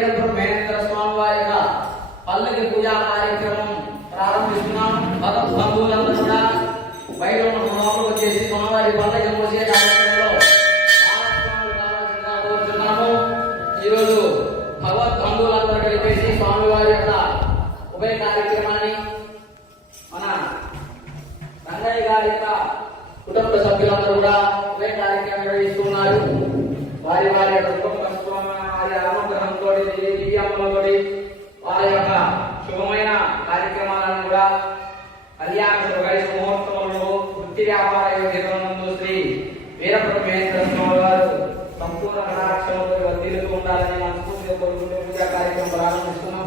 వీరబ్రహ్మేంద్ర స్వామి వారి పల్లకి పూజా కార్యక్రమం ప్రారంభిస్తున్నాం. భగవద్ బంధువులందరూ కూడా బయట వచ్చేసి స్వామివారి పల్లకి పూజే కార్యక్రమంలో కోరుతున్నాము. ఈరోజు భగవద్ బంధువులందరూ కలిపేసి స్వామివారి యొక్క ఉభయ కార్యక్రమాన్ని మన రంగయ్య గారి యొక్క కుటుంబ సభ్యులందరూ కూడా ఉభయ కార్యక్రమం నిర్వహిస్తున్నారు. వారి వారి యొక్క కుటుంబ వారి అనుగ్రహంతో దివ్యాంగులతో వారి యొక్క శుభమైన కార్యక్రమాలను కూడా కళ్యాణ ముహూర్తములు వృత్తి వ్యాపార యోగ్యతనందు శ్రీ వీరబ్రహ్మేంద్ర స్వామి వారు సంపూర్ణ కటాక్షములతో వర్ధిల్లుతూ ఉండాలని మనస్ఫూర్తిగా కోరుకుంటూ పూజా కార్యక్రమం ప్రారంభిస్తున్నాం.